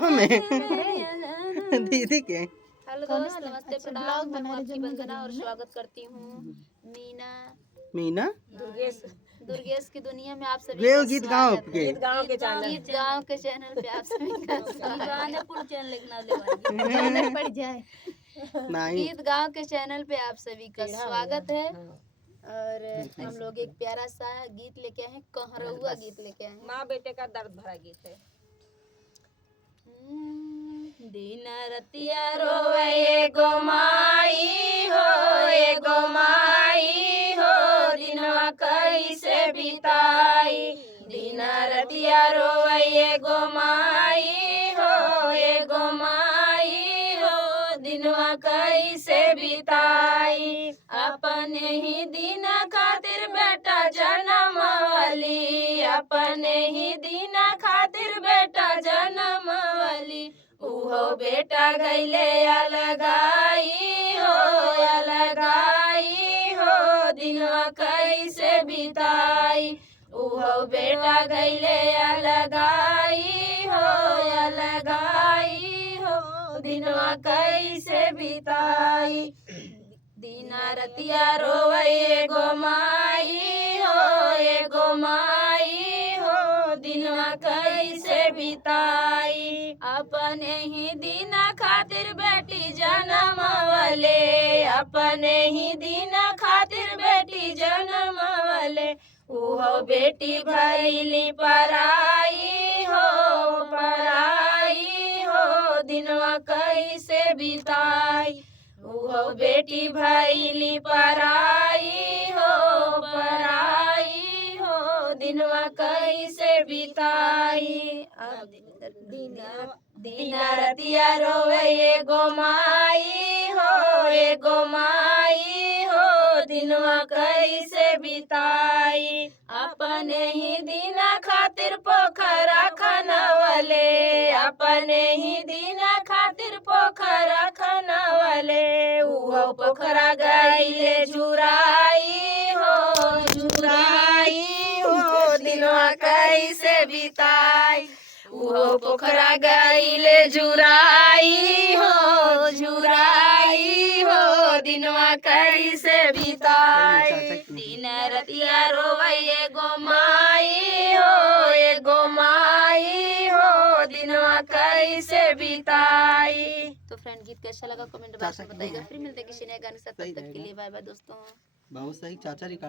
हमें दीदी के। हेलो दोस्त, नमस्ते, प्रणाम। मैं आपकी वंदना और स्वागत करती हूँ मीना दुर्गेश की दुनिया में आप सभी वे का गीत गाँव स्वागत है। के गीत गाँव के चैनल पे आप सभी का स्वागत पड़ जाए। नहीं गीत गाँव के चैनल पे आप सभी का स्वागत है। और हम लोग एक प्यारा सा गीत लेके आए हैं, कहरौआ गीत लेके आए हैं। माँ बेटे का दर्द भरा गीत है। दिन रतिया रोवे गो माई हो, ए गो माई हो, दिनवा कैसे बिताई। दिन रतिया रोवे गो माई हो, ए गो माई हो, दिनवा कैसे बिताई। अपने ही दिन खातिर बेटा जनमवली, अपने ही दिन खातिर बेटा जनमवली। उहो बेटा गईले अलगाई हो, अलगाई हो, दिनवा कैसे बिताई। उहो बेटा गईले अलगाई हो, अलगाई हो, दिनवा कैसे बिताई। दिन रतिया रोवे गो माई हो, ए गो माई हो, दिनवा कैसे बिताई। अपने ही दिन खातिर बेटी जनमवले, अपने ही दिन खातिर बेटी जनमवले। उहो बेटी भइली पराई हो, पराई हो, दिनवा कैसे बिताई। उहो बेटी भइली पराई हो, पराई हो, दिनवा कैसे बिताई। दिन रतिया रोवे गो माई हो, ए गो माई हो, दिनवा कैसे बिताई। अपने ही दिन खातिर पोखरा खनवले, अपने ही दिन खातिर पोखरा खनवले। उहो पोखरा गईले झुराई हो, झुराई हो, दिनवा कैसे बिताई। उहो पोखरा गईले झुराई हो, झुराई हो, दिनवा कैसे बिताई। दिन रतिया रोवे गो माई हो, ए गो माई हो, दिनवा कैसे बिताई। तो फ्रेंड, गीत कैसा लगा कमेंट बॉक्स में बताइएगा। फिर मिलते हैं किसी नए गाने के साथ, तब तक के लिए बाय बाय दोस्तों। बहुत सही चाचा।